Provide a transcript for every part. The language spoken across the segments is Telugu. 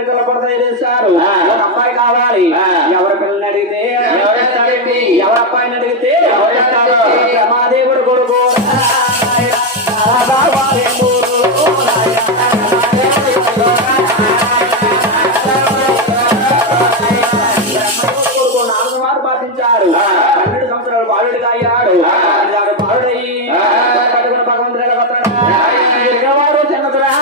వెనుకల కొడత చేస్తారు ఒక అబ్బాయి కావాలి ఎవరి పిల్లల్ని అడిగితే ఎవరి అబ్బాయిని అడిగితే రమాదేవుడు కొడుకు నాలుగు పాటించారు 12 సంవత్సరాలు బాలుడిగా అయ్యాడు బాలుడయ్యి భగవంతుడు ఎగవారు చెన్నదురా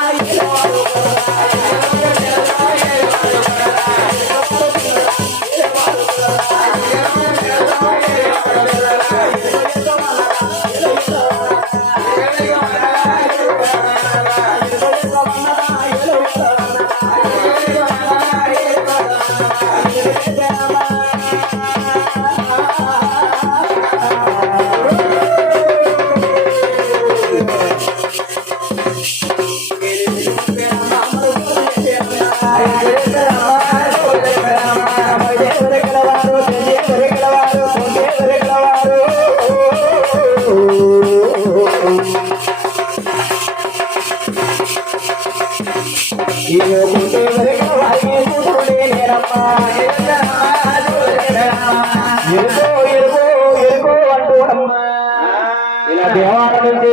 దేవాలయం నుంచి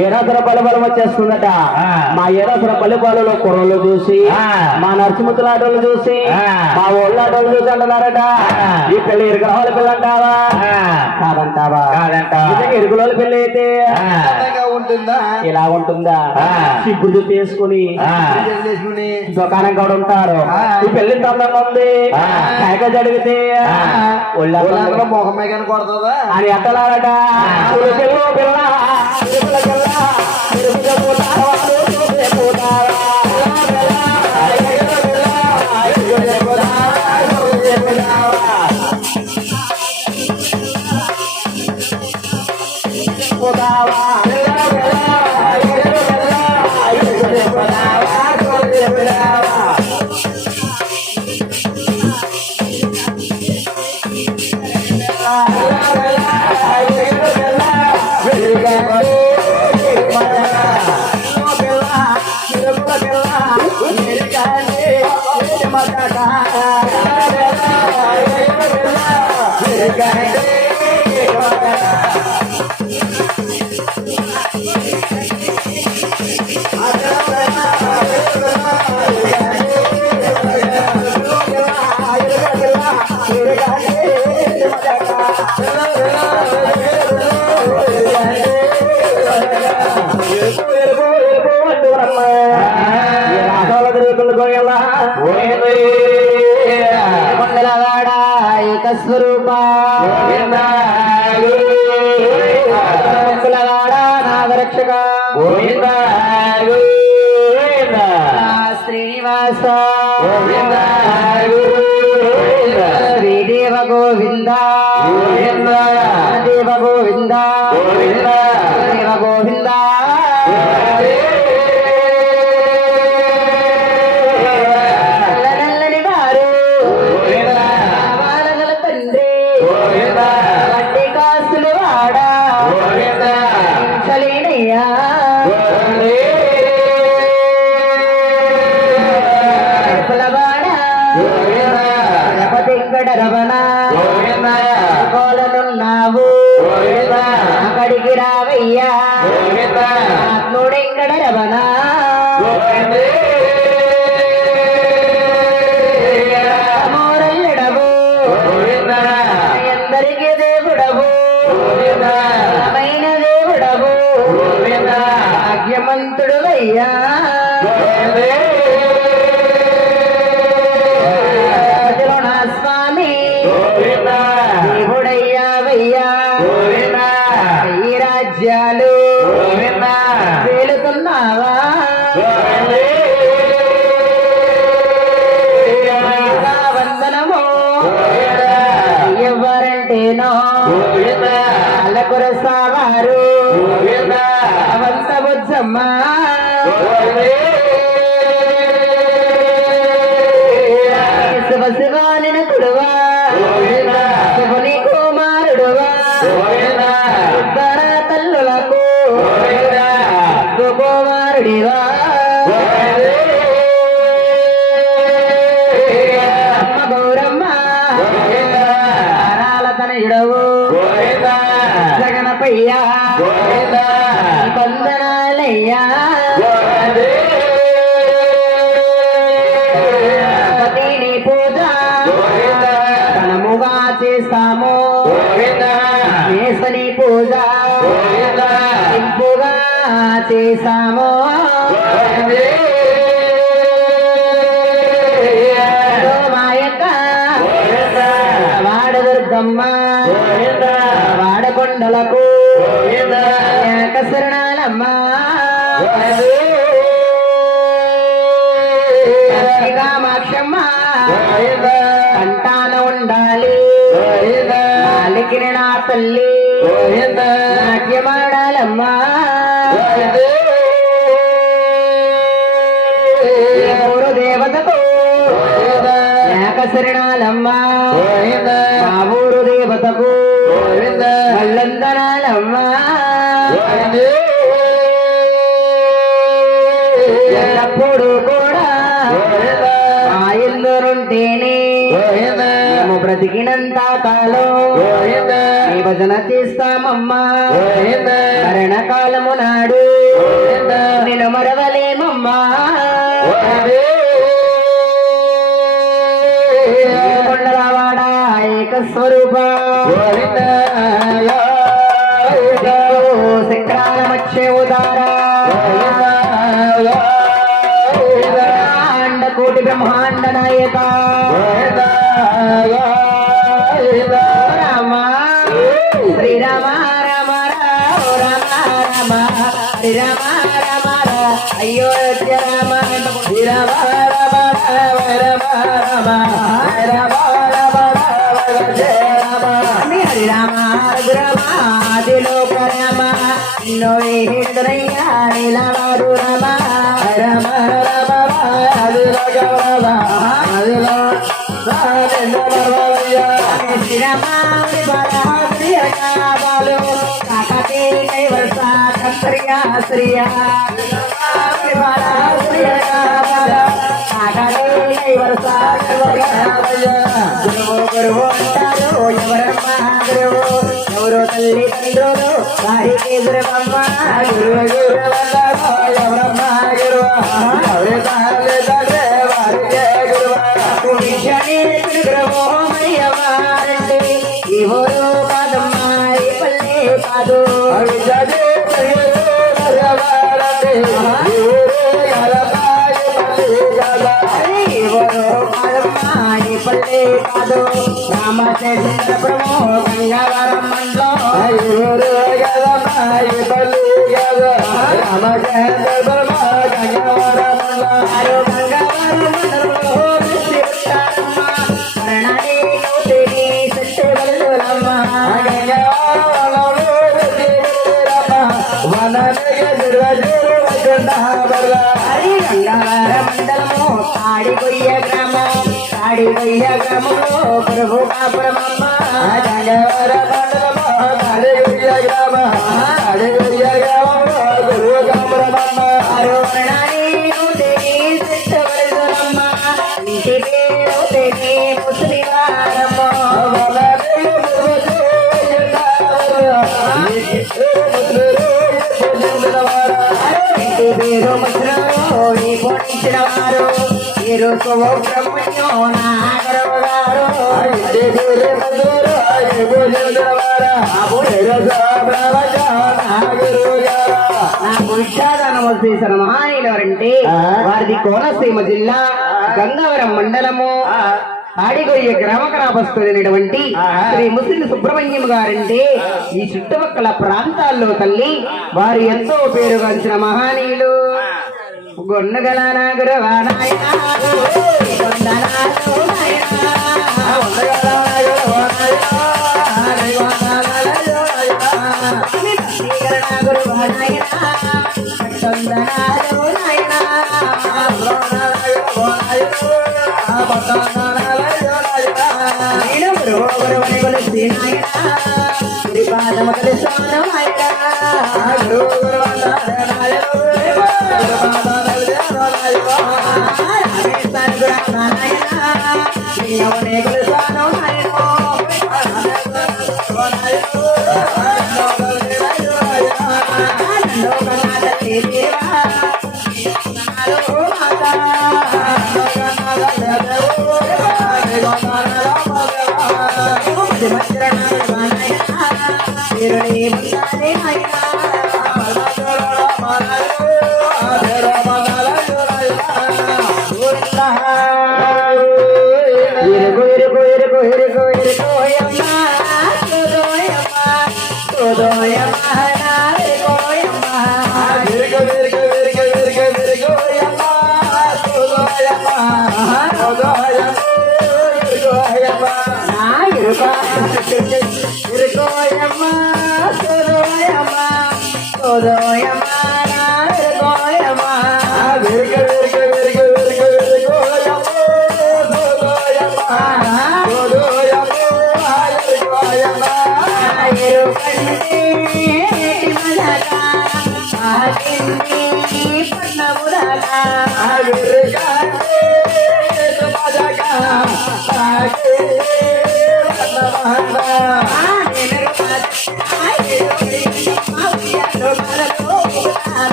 ఏరాసుర బలిబలం వచ్చేస్తుందట. మా ఏరాసుర బలిబాలలో కుర్రలు చూసి మా నరసింహతులాటోళ్ళు చూసి మా ఒళ్ళాటోళ్ళు చూసి అంటున్నారట ఈ పెళ్లి ఇరుకుల పిల్ల అంటావా కాదంటావా ఇరుకుల పెళ్లి అయితే ఇలా ఉంటుందా? సిగ్గుడు తీసుకుని దుకాణం కూడా ఉంటారు. ఈ పెళ్లి తొందరగా ఉంది ప్యాకేజ్ అడిగితే మొహమ్మాయి కనుకొడుతుందా అని ఎత్తలారట. స్వరూప నాగరక్షక శ్రీనివాస శ్రీదేవ గోవింద దేవ గోవింద దేవ గోవింద కోలనున్నావు అక్కడికి రావయ్యా ఆత్ముడెంకడ రమణ మోరల్లడవు ఎందరికి దేవుడవు మైన దేవుడవు భాగ్యమంతుడు అయ్యా స్వామి దేవుడయ్యావయ్యా ఈ రాజ్యాలు వెళుతున్నావా వందనము ఎవరంటేనో అల్లకురసావారు అవంత బుజ్జమ్మ శివానిన కుడువా శివుని కుమారుడువా తల్లులకు కుమారుడివా పూజ ఇంపుగా చేశాము మాయక్క వాడ దుర్గమ్మ వాడకొండలకు శరణాలమ్మ కామాక్షమ్మ కంటాన ఉండాలి నాలికిన నా తల్లి నాట్యమాడాలమ్మా ఊరు దేవతకు శరణాలమ్మా మా ఊరు దేవతకు మల్లందనాలమ్మా ఎల్లప్పుడు కూడా మా ఇల్లుంటేనే మేము బ్రతికినంత కాలం ఈ భజన చేస్తామమ్మా మరణకాలము నాడు నేను మరవలేమమ్మా కొండలవాడ ఏక స్వరూప శంకరాల మత్స్య ఉదార కోటి బ్రహ్మాండ నాయక రామ శ్రీరామ రామ రామ రామ శ్రీరామ రామ అయ్యో రామ శ్రీరామ రామ రామ రామ రామ హరి రామ రఘురామ ఆదిలోక రామ ఎన్నో వేహింద్రయ్యా నీలవారు రామ రామ రామ శ్రీరామాని బాలు కాకతే కైవర్స కత్రియా శ్రియా గురువు అంటారు ఎవరమ్మా గురువు ఎవరో తల్లి తండ్రులు వారికి గురువమ్మ గురువు ఎవరమ్మా గురువు వారికి గురువు మయ్యవారండి ఈ ఊరు కాదమ్మా ఈ పల్లె కాదు పల్లె కాదు రామచంద్ర ప్రభు గంగావరం మండలం రామచంద్ర ప్రభు గంగావరం మండలంలో మండలము తాడిగొయ్య గ్రామం తాడిగొయ్య గ్రామంలో ప్రభు కాపురమమ్మ గంగవర మండలము తాడిగొయ్య గ్రామం తాడిగొయ్య గ్రామంలో గురువు కాపురమమ్మ అరుణాని ఇంటి పేరు తెని ముస్లివారమ్మ పేరు ముద్రలో పొందించిన వారు మీరు బ్రహ్మణ్యో నాగరవు గారు శ్రీ మహానీయులు ఎవరంటే వారిది కోనసీమ జిల్లా గంగవరం మండలము ఆడిగొయ్య గ్రామకరాపస్తుడైనటువంటి శ్రీ ముసిలి సుబ్రహ్మణ్యం గారంటే ఈ చుట్టుపక్కల ప్రాంతాల్లో తల్లి వారు ఎంతో పేరుగాంచిన మహానీయులు గొన్నగల ఇరుగు ఇరుగు ఇరుగు ఇరుగు ఇరుగు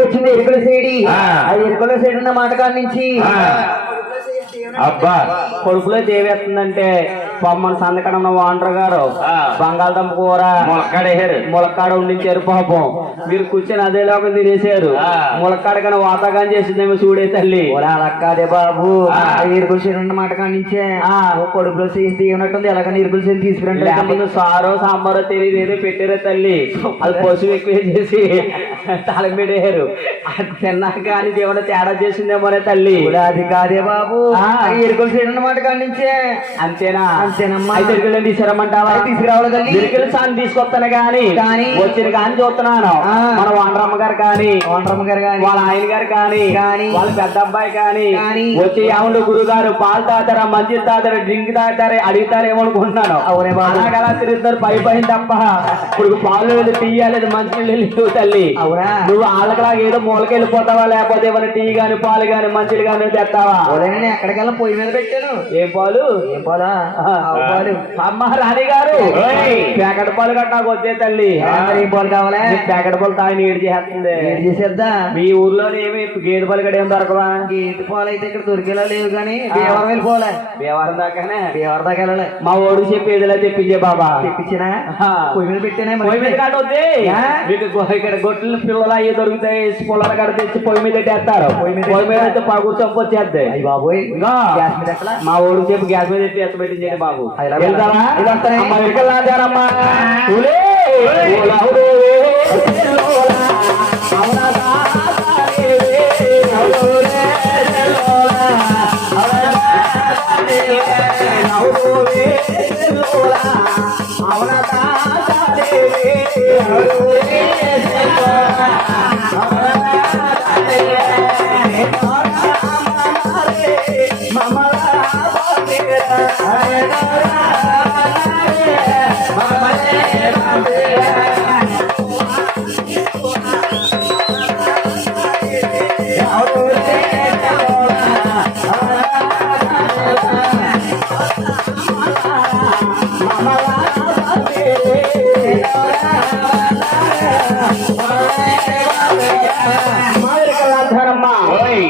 వచ్చింది ఎరుకల సేడి ఆ ఎరుకల సేడి ఉన్న మాట కాడి నుంచి అబ్బా కొడుకులో దేవేస్తుందంటే పొమ్మని సందకడం వాండర్ గారు బంగాళదుంప కూర ములక్కాడ ఉండించారు పాపం. మీరు కూర్చొని అదే లోకం తినేసారు. ములక్కాడ కన్నా వాతాగాని చేసిందేమో చూడే తల్లి. అదే బాబు ఈరుకులు చేయడం మాట కానించే కొడుకులో తీయనట్టుంది. ఎలాగ ఈరుకులు చేసి తీసుకురండి. సారో సాంబారో తెలియదు ఏదో పెట్టారో తల్లి. అది పశువు ఎక్కువ చేసి తలమిడేరు. అది తిన్నాక కానీ ఏమైనా తేడా చేసిందేమోనే తల్లి. అది కాదే బాబు ఈరుకులు చేయడం మాట కానించే. అంతేనా? అంతేనమ్మా. అయితే ఇరుకులు తీసుకురమ్మంటావా? తీసుకురావాలి తల్లి. ఇరుకులు సాని తీసుకొస్తాను కానీ వచ్చిన కానీ చూస్తున్నాను. మన వాండ్రమ్మ గారు కానీ వాళ్ళ ఆయన గారు కానీ వాళ్ళ పెద్ద అబ్బాయి కానీ వచ్చి ఏమండు గురువు గారు పాలు తాతారా మంచి తాతారా డ్రింక్ తాగుతారా అడుగుతారేమో అనుకుంటున్నాను. అలాగలా తిరుగుతారు పై పైన తప్ప. ఇప్పుడు పాలు లేదు టీ లేదు మంచి నీళ్ళు తల్లి. నువ్వు వాళ్ళకిలాగా ఏదో మూలకి వెళ్ళిపోతావా లేకపోతే ఏమైనా టీ గాని పాలు గాని మంచిలు గాని తెస్తావా? ఎక్కడికెళ్ళా పొయ్యి మీద పెట్టాను. ఏం పాలు? అమ్మ రాణి గారు ప్యాకెట్ పాలు కట్ట నాకు వచ్చే తల్లి. ఏం పాలు కావాలా? ప్యాకెట్ పాలు తాగి నీడు చేస్తుంది. చేసేద్దా? మీ ఊర్లోనే ఏమి గేదె పాలు గడ ఏం దొరకవా? గేదె పాలు అయితే ఇక్కడ దొరికేలా లేవు కానీ భీమవరం వెళ్ళిపోలే. భీమవరం దాకానే భీమవరం దాకా వెళ్ళలే. మా ఓడి చెప్పి ఏదిలా తెప్పించే బాబా. తెప్పించినా పొయ్యి మీద పెట్టానే. పొయ్యి మీద కాటొద్ది. మీకు ఇక్కడ గొడ్లు పిల్లలు అయ్యి దొరుకుతాయి. పొలాల కాడ తెచ్చి పొయ్యి మీద పెట్టేస్తారు. పొయ్యి మీద అయితే పగురు చంపు వచ్చేద్దాయి. బాబోయ్ మా ఓడి చెప్పి గ్యాస్ మీద ఎత్తి పెట్టించండి బాబు. వెళ్తారా? ఇదంతా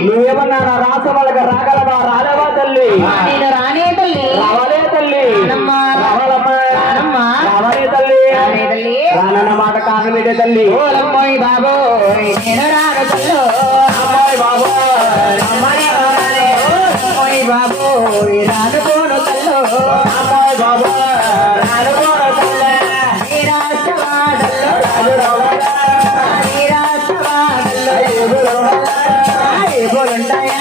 నువ్వేమన్నా నా రాష్ట్ర వాళ్ళకి రాగలవా? రాలేవా తల్లి? రానే తల్లి. రావాలే తల్లి. రావాలే తల్లి. రానన్న మాట కారణమేటే తల్లి. అమ్మాయి బాబో నేను రాను తల్లు. అమ్మాయి బాబో అమ్మాయి బాబో రానుకోను తల్లు. అమ్మాయి బాబో రానుకోను తల్లి. నీ రాష్ట్రవాడల్లో నీ రాష్ట్రవాడల్లో ఏబోలుంటాయా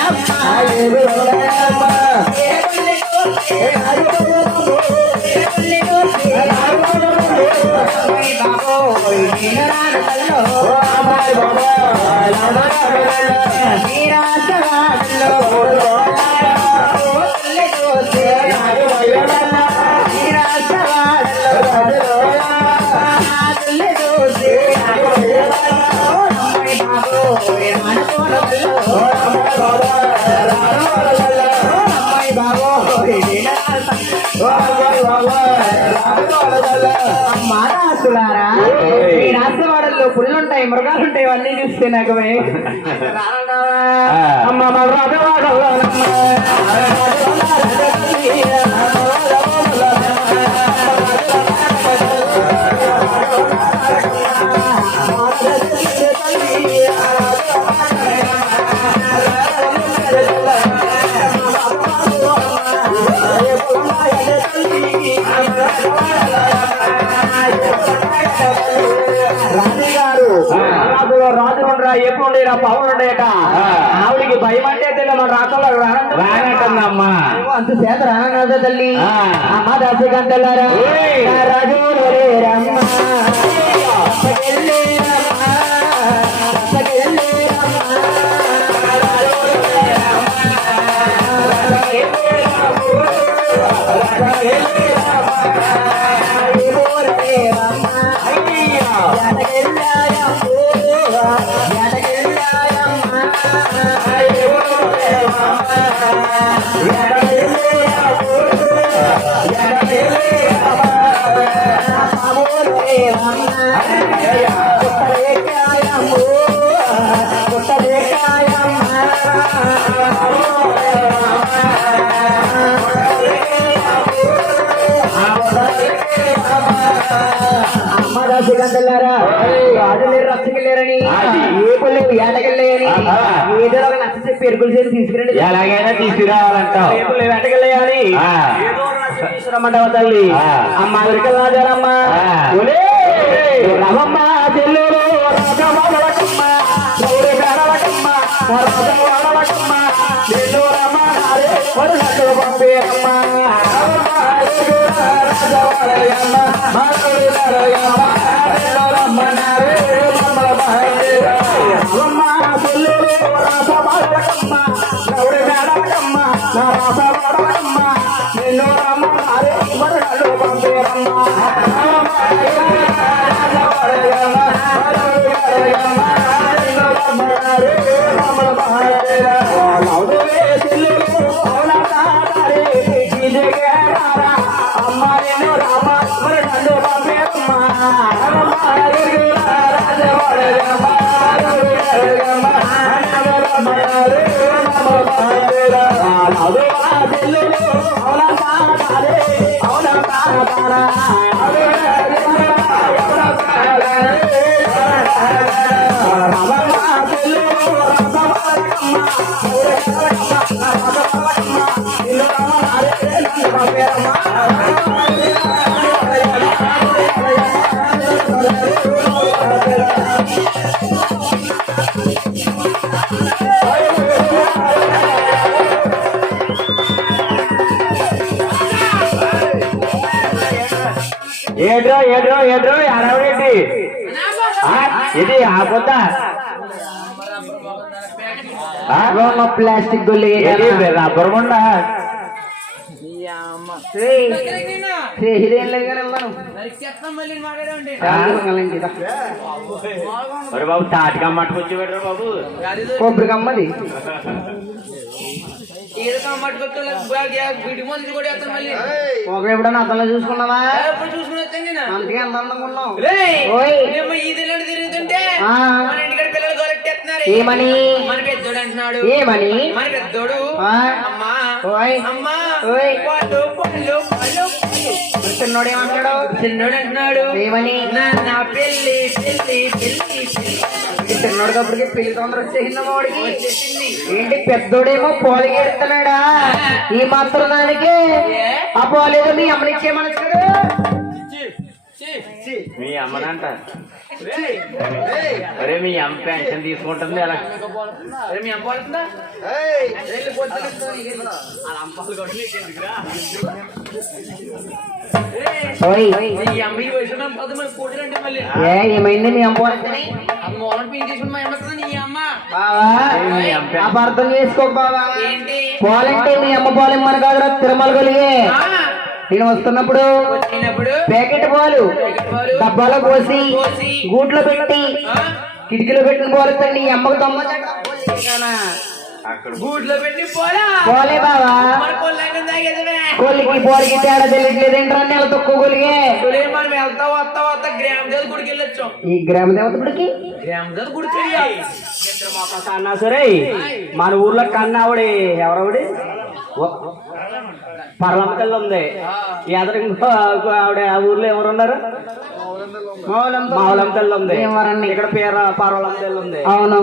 మహారాష్ట్రులారా ఈ రాష్ట్రవాడల్లో పుల్లుంటాయి మృగాలుంటాయి ఇవన్నీ చూస్తే నాకు అమ్మ ఎప్పుడు పవన్ ఉండేట ఆవిడికి భయం అంటే మన రాష్ట్రంలో రానంటుందమ్మా. అంత చేత రానదా తల్లి. అమ్మ దాసికంటారా రాజు అమ్మ రాజుగారా రాజు లేరు రచ్చకెళ్ళారని ఏ పళ్ళు ఏటకెళ్ళాయని ఏదో ఒక నచ్చ చెప్పి ఎరుకులు చేసి తీసుకురండి. ఎలాగైనా తీసుకురావాలంటావు. వేటకెళ్ళాయని రమ్మంటావా తల్లి? అమ్మ అమెరికల్ రాజారమ్మ రమమ్మ చెల్లూరు రాజమాడలకమ్మ గౌరీ మేడలకమ్మ రాజమాడలకమ్మ నెల్లూరమ్మ నారే వరుసలు పంపేయమ్మ రాజవాడయమ్మ మాధురి నరయమ్మ నెల్లూరమ్మ నారే మమ్మల రమమ్మ చెల్లూరు రాజమాడలకమ్మ గౌరీ మేడలకమ్మ రాజమాడలకమ్మ నెల్లూరమ్మ నారే వరుసలు పంపేయమ్మ ఏడ్రో ఏడ్రో ఏడ్రో అరవడేంటి ఇది ఆపోతా ప్లాస్టిక్ గొల్లి రబ్బర్ కొండ ఇదేం లేదు కానీ మనం బాబు తాటికమ్మ మట్టుకొచ్చి పెట్టరు బాబు. కొబ్బరి కమ్మది ఒకరు ఎప్పుడన్నా అతను చూసుకున్నావా? అందుకే ఎంత అందంగా ఉన్నావు. ఏమని మన పెద్దోడు అంటున్నాడు. ఏమని మన పెద్దోడు అమ్మా చిన్నోడు ఏమంటాడు? చిన్నోడు అంటున్నాడు ఏమని? నా పెళ్లి పెళ్లి పెళ్లి చిన్నోడికి అప్పటికి పెళ్లి తొందర వచ్చేసింది వాడికి. వచ్చేసింది. ఏంటి పెద్దోడేమో పోలిగెడుతున్నాడా? ఈ మాత్రం దానికి ఆ పోలేదు మీ అమ్మనిచ్చేయమనొచ్చు కదా. మీ అమ్మనంట అరే మీ అమ్మ పెన్షన్ తీసుకుంటుంది అలా మీ అమ్మ పడుతుందా? ఈ అమ్మ ఈ వయసు పదమూడు కోట్లు అంటే మళ్ళీ ఏమైంది మీ అమ్మ పోలిందని? మూలం పెళ్లి చేసుకుని మా అమ్మ నీ అమ్మ బావా అపార్థం చేసుకో బావా. ఏంటి పోలంటే మీ అమ్మ పోలేమ్మని కాదురా తిరుమల గొలిగే. నేను వస్తున్నప్పుడు వచ్చినప్పుడు ప్యాకెట్ పాలు డబ్బాలో పోసి గూట్లో పెట్టి కిటికీలో పెట్టిన పోలేదండి. ఈ అమ్మకు దొమ్మ గూట్లో పెట్టి పోలా పోలే బావా. మన పొల్లాగా తాగేదమే. కోళ్ళకి పోలికి తేడా తెలియట్లేదు ఏంట్రా నెల తక్కువ గొలిగే. మనం వెళ్తా వస్తా వస్తా గ్రామ దేవత గుడికి వెళ్ళొచ్చాం. ఈ గ్రామ దేవత గుడికి గ్రామ దేవత గుడికి కన్నా సరే మన ఊర్లో కన్నా ఆవిడ ఎవరావిడ పర్లమ్మ తల్లి ఉంది. ఎదరు ఇంకో ఆవిడ ఆ ఊర్లో ఎవరున్నారు? మావులమ్మ తల్లి ఉంది. ఇక్కడ పేరు పర్వలమ్మ తల్లి ఉంది. అవును.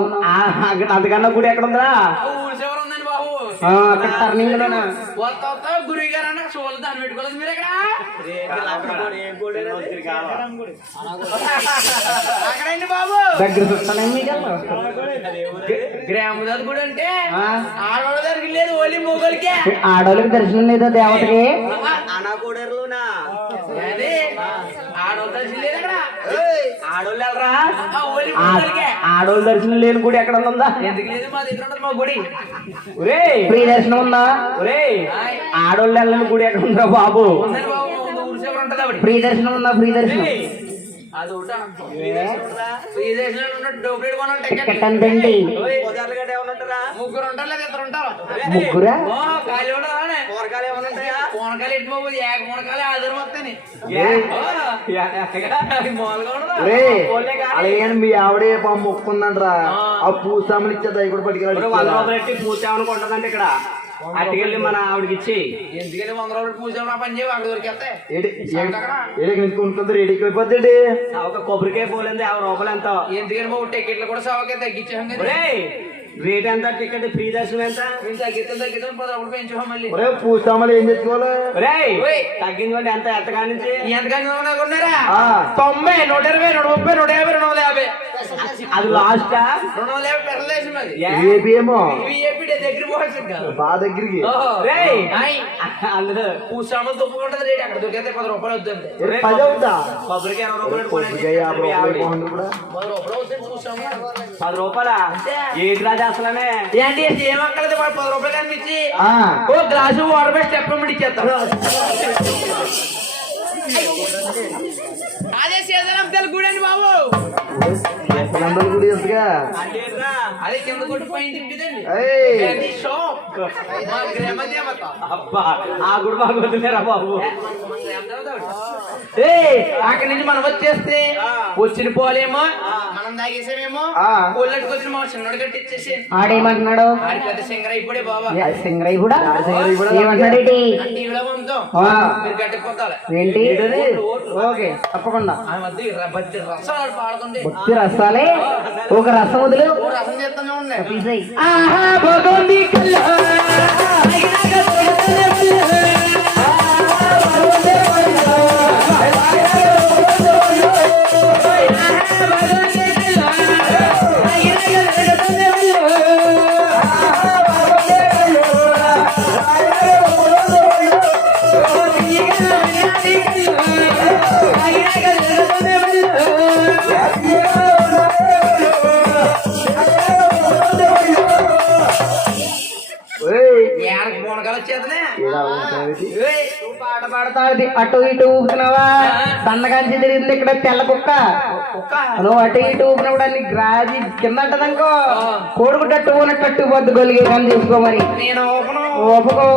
అంతకన్నా గుడి ఎక్కడ ఉందా? ఊరి చివర ఉందండి బాబు. అక్కడ టర్నింగ్ లోనా వస్తా వస్తా గురువు గారు అన్న సోలు దాన్ని పెట్టుకోలేదు మీరు ఎక్కడ అక్కడండి బాబు. దగ్గర చూస్తానే మీకు గ్రామ దేవత గుడి అంటే ఆడవాళ్ళ దగ్గరికి లేదు, ఓన్లీ మొగోళ్ళకే. ఆడవాళ్ళకి దర్శనం లేదా దేవతకి? అదే ఆడవాళ్ళ దర్శనం లేదు అక్కడ. ఆడోళ్ళు వెళ్ళరా? ఓన్లీ మొగోళ్ళకే. ఆడోళ్ళ దర్శనం లేని గుడి ఎక్కడ ఉందా? ఎందుకు లేదు? మా దగ్గర ఉంటుంది మా గుడి. ఒరే ఫ్రీ దర్శనం ఉందా? ఒరే ఆడోళ్ళు వెళ్ళని గుడి ఎక్కడ ఉందా బాబు? ఉందండి బాబు, ఊరి చివర ఉంటుంది ఆవిడ. ఫ్రీ దర్శనం ఉందా? ఫ్రీ దర్శనం అది ఒకటా? ఫ్రీ దర్శనం ఉన్నట్టు డబ్బులు కొనాలి టికెట్. టికెట్ అంతండి. ముగ్గురు ఉంటారు లేదా ఇద్దరు ఉంటారు? ముగ్గురా? ఖాళీ ఉండదు. పూనకాయలు ఎట్టి బాబు, ఏక పూనకాయలు ఆధారం వస్తాయి. అలాగే మీ ఆవిడే మొక్కుందంటరా. ఆ పూసాములు ఇచ్చేది అవి కూడా పట్టుకెళ్ళి ₹100 పూజ ఏమనుకుంటుందంటే ఇక్కడ అట్టుకెళ్ళి మన ఆవిడకి ఇచ్చి ఎందుకని 100 రూపాయలు పూజ పని చేయవు అక్కడ దొరికేస్తే కొనుక్కుంటారు రెడీకి అయిపోద్ది ఒక కొబ్బరికాయ పోలేదు 50 రూపాయలు ఎంతో. ఎందుకని బాబు టికెట్లు కూడా సవకే తగ్గించాం కదా ఒరేయ్, రేట్ ఎంత టికెట్ ఫ్రీ దర్శనం ఎంత? మేము తగ్గిస్తాం 10 రూపాయలు పెంచాం మళ్ళీ పూస్తామని ఏం తెచ్చుకోవాలి ఒరేయ్, ఓయ్. తగ్గించుకోండి ఎంత ఎంతగా నుంచి ఎంతకని ఉన్నారా 90 120 130 150 250 అది లాస్ట్ 250 పెరలేసం అది ఏమో విఐపి దగ్గర పోవాల్సింది కాదు బాగా దగ్గరికి అందులో పూసామలు తొప్పుకుంటది రేట్ అక్కడ దొరికితే 10 రూపాయలు వద్దండి 10 అవుతా కొబ్బరికాయ 20 రూపాయలు కొబ్బరికాయ 50 రూపాయలు పోతుంది కూడా 10 రూపాయలు వద్దండి పూసాము 10 రూపాయలా? ఏంటి రాజా అసలనే ఏంటి ఏమక్కర్లేదు 10 రూపాయలు కనిపించి ఓ గ్లాసు వాటర్ బై స్టెప్ ఇచ్చేస్తాం అదే సీజనం తెలుగు అండి బాబు గుడి ఇసుగా అదే కింద కొట్టు పైన తింటుందండి అబ్బా ఆ గుడి బాగా వదిలేరా బాబు. అక్కడి నుంచి మనం వచ్చేస్తే వచ్చిన పోలేమో మనం తాగేసామేమో కోళ్ళకి వచ్చిన మా చిన్నోడు కట్టి ఇచ్చేసి ఆడేమంటున్నాడు ఆడి పెద్ద సింగర్ అయిపోడే బాబా సింగరయ్య కూడా ఏమంటున్నాడు టీవీలో పంపుతాం మీరు గట్టిపోతారు ఏంటి ఓకే తప్పకుండా ఆ మధ్య బట్టి రసాలు పాడుతుండే భక్తి రసాలే ఒక రసం వదులు ఓ రసం చేస్తానే ఉన్నాయి ఆహా భగవంతి బోనకాలు వచ్చేతనే పాట పాడతాది అటు ఇటు ఊపుతున్నావా సన్నగాంచి తిరిగింది ఇక్కడ తెల్ల కుక్క నువ్వు అటు ఇటు ఊపినప్పుడు అన్ని గ్రాజి కింద అంటదనుకో కోడుకుంటట్టు ఊనట్టు పొద్దు గొలిగే కానీ చూసుకోమని నేను ఒప్పుకో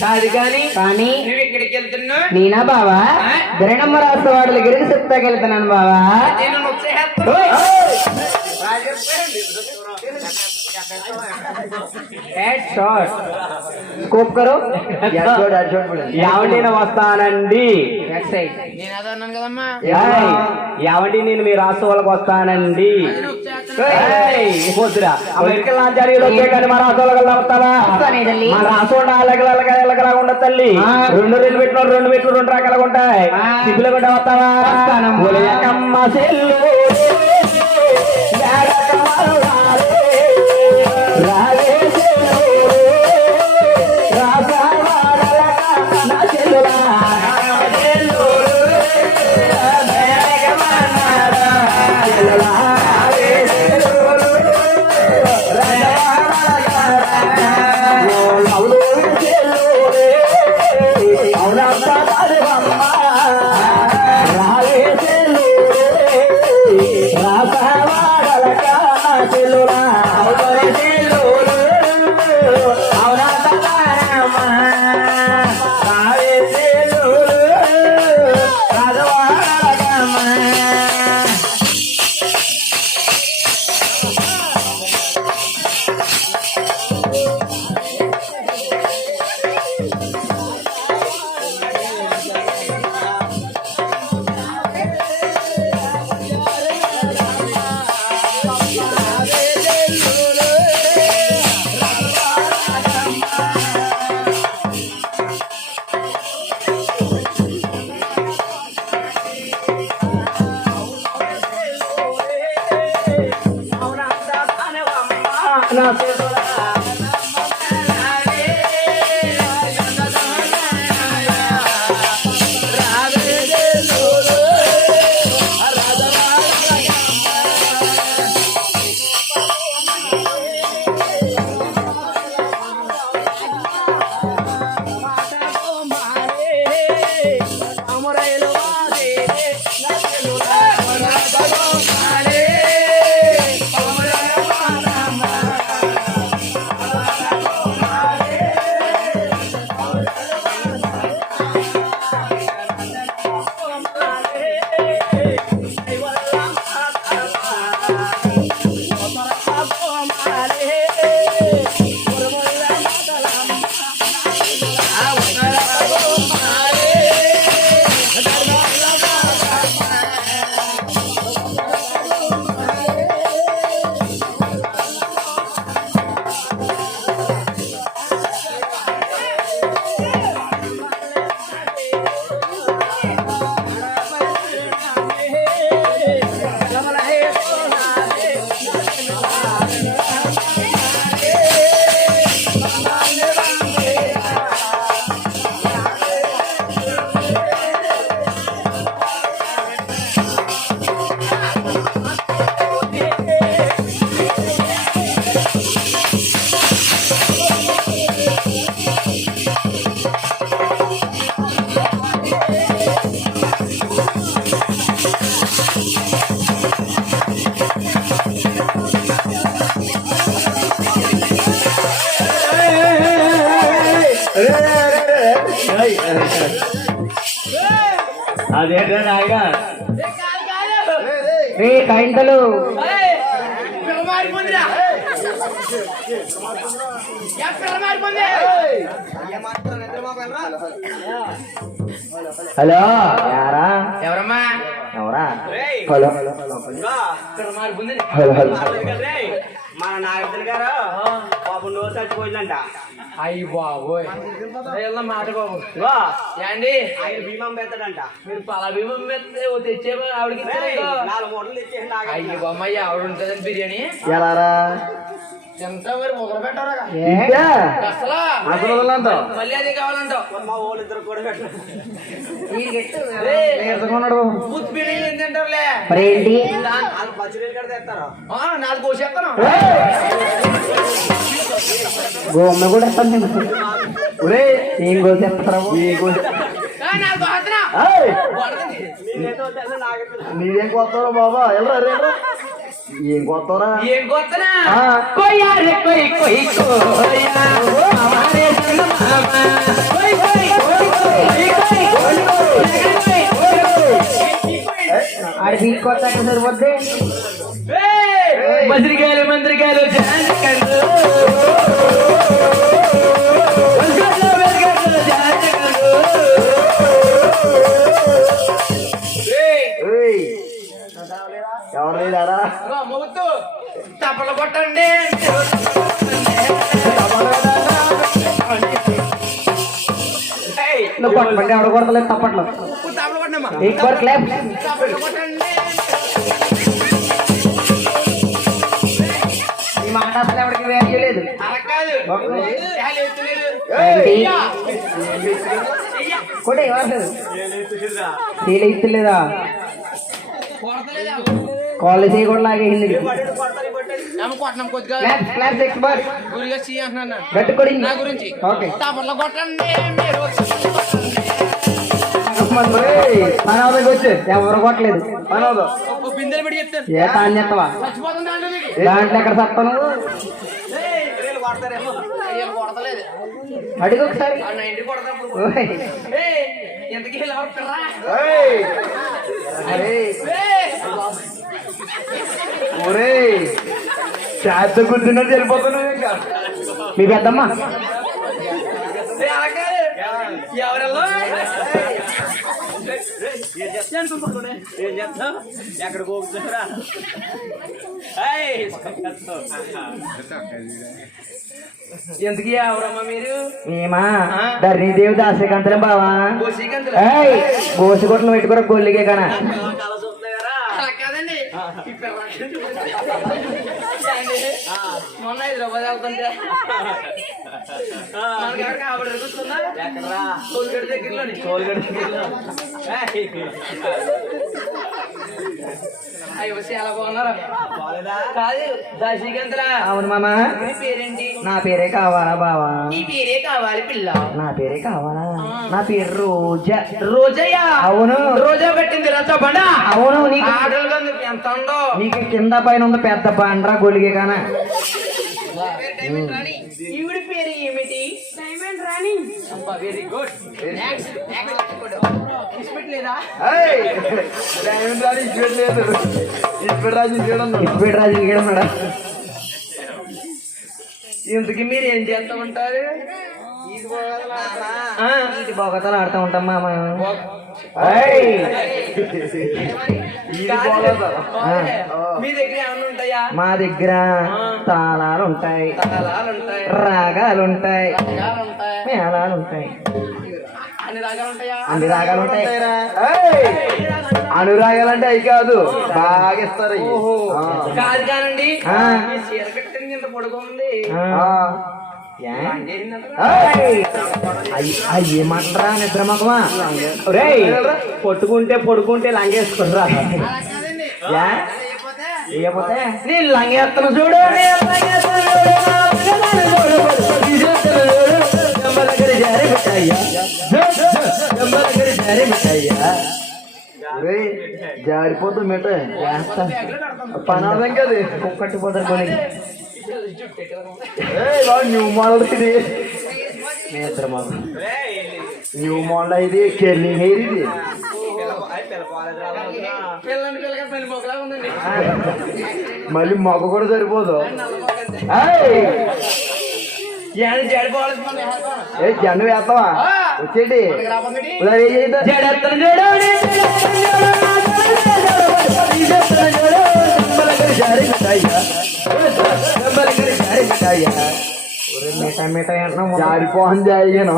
కాదు కానీ కానీ నువ్వు ఇక్కడికి వెళ్తున్నా నేనా బావా ధరణమ్మ రాష్ట్ర వాడి దగ్గరికి చెప్తాకెళ్తున్నాను బావా నేను వచ్చేస్తాను స్కోప్ కరో యావండి వస్తానండి. నేను అదే అన్నాను కదమ్మా యావండి నేను మీ రాష్ట్ర వాళ్ళకి వస్తానండి. వద్దురా అమెరికా లాంచారీలో కానీ మా రాష్ట్ర వాళ్ళకి వస్తావా? మా రాష్ట్ర ఉండదు తల్లి. రెండు పెట్టిన 2 మెట్లు 2 రకాలుగా ఉంటాయి. సిబ్బులు కూడా వస్తావా? అదేంటే నాయగా రే కైంటలు పిల్ల మారిపోయిందిరా పిల్ల మారిపోయింది హలో యారా ఎవరమ్మా ఎవరా హలో పిల్ల మారిపోయింది హలో హలో మన నాగర్జున గారు బాబు నోరు చచ్చిపోయిందంట. అయ్యి బాబోయ్ మాట బాబు ఏండి ఆయన భీమం పెడతాడంట. మీరు పలా భీమం తెచ్చే ఆవిడకి రేయ్, 4 మూటలు తెచ్చేసి నాగర్జున. అయ్యి బొమ్మయ్య ఆవిడ ఉంటుందని బిర్యానీ ఎలారా ఎంత మరి మొదలు పెట్టారా అసలు మళ్ళీ అదే కావాలంటావు మా వాళ్ళు ఇద్దరు కూడా పెట్టారు. నేర్చుకున్నాడు బూత్ బిర్యానీ ఏం తింటారులే మరి ఏంటి వాళ్ళు పచ్చిరేలు కూడా తెస్తారు. 4 కోసేస్తాను గోమ్మ కూడా ఇస్తాను నేను ఒరే ఏం కోసేస్తారా నాలుగు కోసేస్తున్నా మీరేంటో తెలుసా నాగర్జున? మీరేం కొత్తరా బాబా ఎలా రేపు ఏం కొత్తరా ఏం కొత్తనా కొయ్యా రే కొయ్ కొయ్ కొయ్యా హమారే జన మామా కొయ్ కొయ్ కొయ్ కొయ్ ఆడి బీట్ కొత్త సరిపోద్ది మంత్రికాయలు మంత్రికాయలు జాంజకండు ఎవరు లేడారా మొగుతూ తప్పలు కొట్టండి నువ్వు కొట్టండి ఎవడ కొడతలేదు తప్పట్లో తప్పలు కొట్టమ్మా ఈక్వర్ క్లాప్ తప్పలు కొట్టండి ఈ మాట అసలు ఎవరికి వాల్యూ లేదు అలా కాదు ఎత్తులేదు కొట్టే ఫీల్ ఇస్తలేదా కొడతలేదా కాలేజ్ కూడా లాగేసింది కొట్టడం కొద్దిగా క్లాప్ క్లాప్ ఎక్స్పర్ట్ గురిగా చీ అంటున్నాను గట్టుకొడి నా గురించి ఓకే తప్పలు కొట్టండి మీరు పనవదకి వచ్చి ఎవరు కొట్టలేదు పనవదు ఒక బిందెలు పెట్టి చెప్తాను ఏ తాను చెత్తవా చచ్చిపోతుంది దాంట్లో నీకు. దాంట్లో ఎక్కడ చెప్తాను వీళ్ళు కొడతారేమో. ఏం కొడతలేదు అడిగి ఒకసారి ఆ 90 కొడతాప్పుడు ఓయ్. ఎంతకీ ఇలా వస్తారా అరే ఒరే చేత కూర్చున్నట్టు వెళ్ళిపోతున్నావు ఇంకా మీ పెద్దమ్మ అలా కాదు ఎవరెల్లో ఏం చేస్తావు? ఎక్కడ పోగుతున్నారా? ఎందుకు ఎవరమ్మా మీరు మేమా ధరణీదేవి దాసకంతరం బావా గోసీకంతులు గోసి కొట్లు పెట్టుకోరా గొల్లిగే కానా కళ చూస్తున్నారా? అలా కాదండి ఈ పిల్లలకి మొన్న హైదరాబాద్ వెళ్తుంటే మనకి ఎక్కడ ఆవిడ ఎరుగుతుందా ఎక్కడరా? టోల్గేట్ దగ్గరలోని అయ్యో చాలా బాగున్నారు బాలేదా? కాదు దాసీకంతులా అవును మామా నీ పేరేంటి నా పేరే కావాలా బావా నీ పేరే కావాలి పిల్ల నా పేరే కావాలా నా పేరు రోజా రోజయ్య అవును రోజా పెట్టింది రచ్చ బండ అవును నీకు ఆటలుగా ఎంత ఉండో నీకు కింద పైన ఉంది పెద్ద బండ్రా గొలిగే కానా ఈవిడి పేరు ఏమిటి డైమండ్ రాణి అబ్బా వెరీ గుడ్ నెక్స్ట్ ఇష్టపెట్టలేదా ఇచ్చిపెట్టలేదు ఇచ్చిపెట్టరాజు ఇచ్చేయడం ఇటు రాజు ఉన్నాడా ఇంతకి మీరు ఏం చేస్తా ఉంటారు ఇది బొగతలు ఆడుతూ ఉంటాం మామ మీ దగ్గర ఏమన్నా ఉంటాయా మా దగ్గర తాళాలు ఉంటాయి తాళాలు ఉంటాయి రాగాలు ఉంటాయి రాగాలు ఉంటాయి మేళాలు ఉంటాయి అన్ని రాగాలు ఉంటాయా అన్ని రాగాలు ఉంటాయి అనురాగాలంటే అవి కాదు బాగా ఇస్తారు అవి. కాదు కానండి ఆ. మీ చీర కట్టింది ఇంత పొడుగుంది అయ్యే మాటరా నిద్ర మగమా రేయ్ పొట్టుకుంటే పొడుకుంటే లంగేసుకురా అలా కాదండి యా లేకపోతే లేకపోతే నేను లంగేస్తాను చూడు నేను లంగేస్తాను చూడు, జంబలగరి జారి మిఠాయ్యా, జంబలగరి జారి మిఠాయ్యా. ఒరేయ్, జారిపోతుంది మెట బ్యాగ్లో కడతాం పనాదం కదా కుక్కట్టిపోతారు కొని న్యూ మోడల్ ఇది నిద్ర మగ న్యూ మోడల్ ఇది కెర్లింగ్ హెయిర్ ఇది పిల్లని పిల్లగా పెళ్లి మొక్కలా ఉందండి మళ్ళీ మొక్క కూడా సరిపోదు జడిపోవాలి ఏ జన్ను వేస్తావా వచ్చేటి జారిపోని జారిగాను